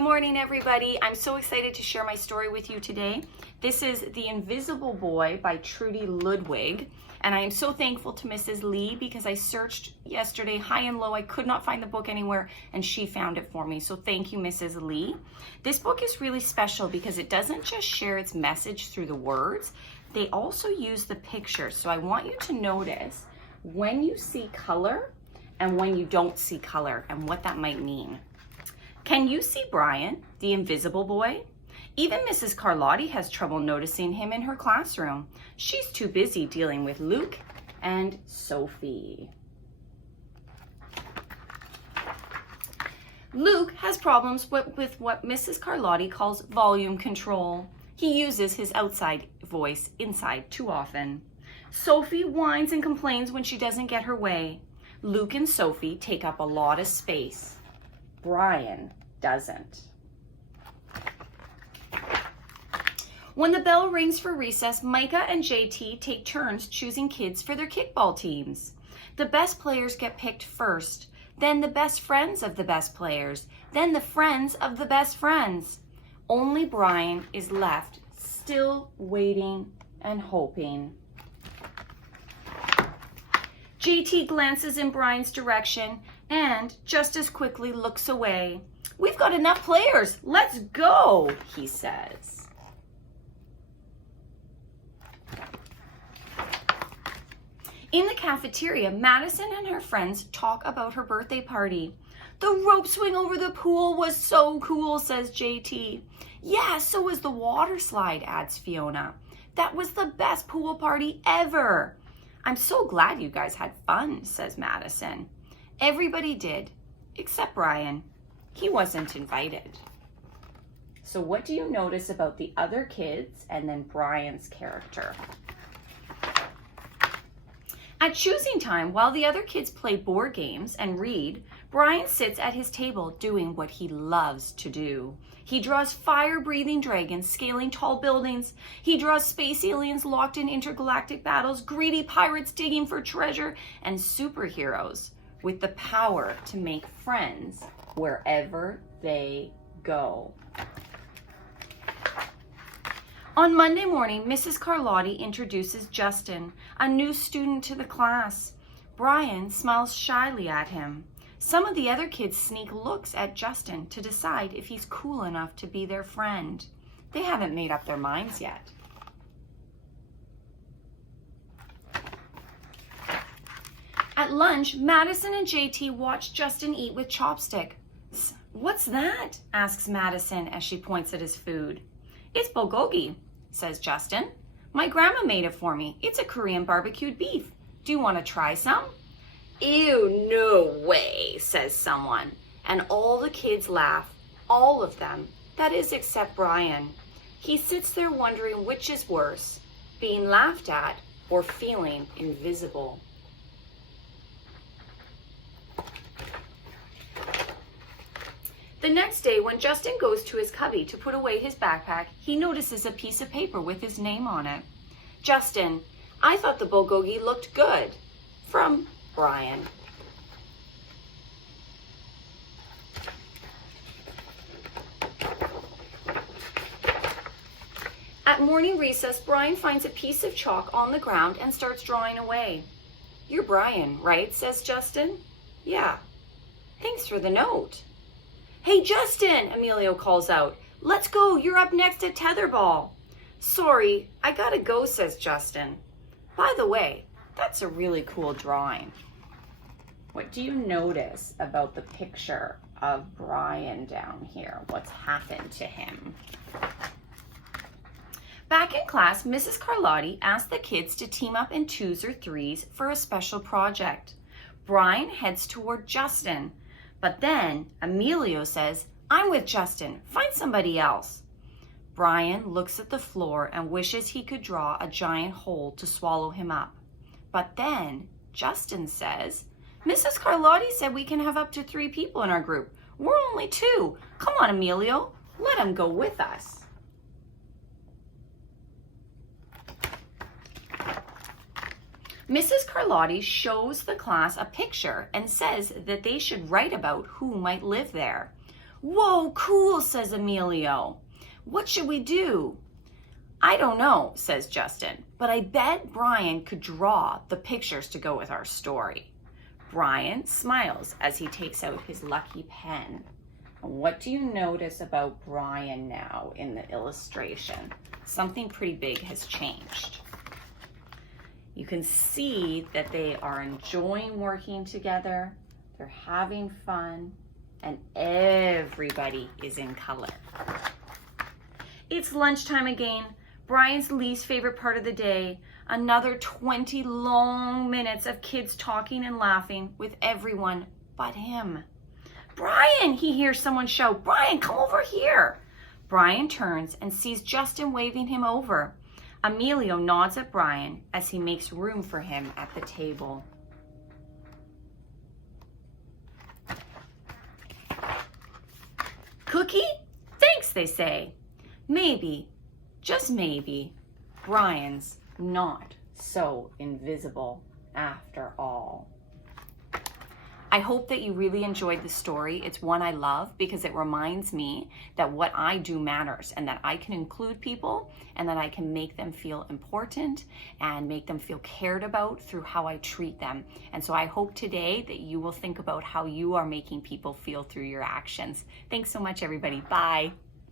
Good morning, everybody. I'm so excited to share my story with you today. This is The Invisible Boy by Trudy Ludwig. And I am so thankful to Mrs. Lee because I searched yesterday high and low. I could not find the book anywhere and she found it for me. So thank you, Mrs. Lee. This book is really special because it doesn't just share its message through the words. They also use the pictures. So I want you to notice when you see color and when you don't see color and what that might mean. Can you see Brian, the invisible boy? Even Mrs. Carlotti has trouble noticing him in her classroom. She's too busy dealing with Luke and Sophie. Luke has problems with what Mrs. Carlotti calls volume control. He uses his outside voice inside too often. Sophie whines and complains when she doesn't get her way. Luke and Sophie take up a lot of space. Brian doesn't. When the bell rings for recess, Micah and JT take turns choosing kids for their kickball teams. The best players get picked first, then the best friends of the best players, then the friends of the best friends. Only Brian is left, still waiting and hoping. JT glances in Brian's direction and just as quickly looks away. "We've got enough players. Let's go," he says. In the cafeteria, Madison and her friends talk about her birthday party. "The rope swing over the pool was so cool," says JT. "Yeah, so was the water slide," adds Fiona. "That was the best pool party ever." "I'm so glad you guys had fun," says Madison. Everybody did, except Brian. He wasn't invited. So what do you notice about the other kids and then Brian's character? At choosing time, while the other kids play board games and read, Brian sits at his table doing what he loves to do. He draws fire-breathing dragons scaling tall buildings. He draws space aliens locked in intergalactic battles, greedy pirates digging for treasure, and superheroes with the power to make friends wherever they go. On Monday morning, Mrs. Carlotti introduces Justin, a new student to the class. Brian smiles shyly at him. Some of the other kids sneak looks at Justin to decide if he's cool enough to be their friend. They haven't made up their minds yet. At lunch, Madison and JT watch Justin eat with chopsticks. "What's that?" asks Madison as she points at his food. "It's bulgogi," says Justin. "My grandma made it for me. It's a Korean barbecued beef. Do you want to try some?" "Ew, no way," says someone. And all the kids laugh, all of them. That is, except Brian. He sits there wondering which is worse, being laughed at or feeling invisible. The next day, when Justin goes to his cubby to put away his backpack, he notices a piece of paper with his name on it. "Justin, I thought the bulgogi looked good." From Brian. At morning recess, Brian finds a piece of chalk on the ground and starts drawing away. "You're Brian, right?" says Justin. "Yeah." "Thanks for the note." "Hey, Justin," Emilio calls out. "Let's go. You're up next at tetherball." "Sorry, I gotta go," says Justin. By the way, that's a really cool drawing. What do you notice about the picture of Brian down here? What's happened to him? Back in class, Mrs. Carlotti asked the kids to team up in 2s or 3s for a special project. Brian heads toward Justin, but then Emilio says, "I'm with Justin. Find somebody else." Brian looks at the floor and wishes he could draw a giant hole to swallow him up. But then Justin says, "Mrs. Carlotti said we can have up to 3 people in our group. We're only 2. Come on, Emilio. Let him go with us." Mrs. Carlotti shows the class a picture and says that they should write about who might live there. Whoa, cool, says Emilio. What should we do? I don't know, says Justin, but I bet Brian could draw the pictures to go with our story. Brian smiles as he takes out his lucky pen. What do you notice about Brian now in the illustration? Something pretty big has changed. You can see that they are enjoying working together, they're having fun, and everybody is in color. It's lunchtime again, Brian's least favorite part of the day. Another 20 long minutes of kids talking and laughing with everyone but him. Brian, he hears someone shout, Brian, come over here. Brian turns and sees Justin waving him over. Emilio nods at Brian as he makes room for him at the table. Cookie? Thanks, they say. Maybe, just maybe, Brian's not so invisible after all. I hope that you really enjoyed the story. It's one I love because it reminds me that what I do matters and that I can include people and that I can make them feel important and make them feel cared about through how I treat them. And so I hope today that you will think about how you are making people feel through your actions. Thanks so much, everybody. Bye.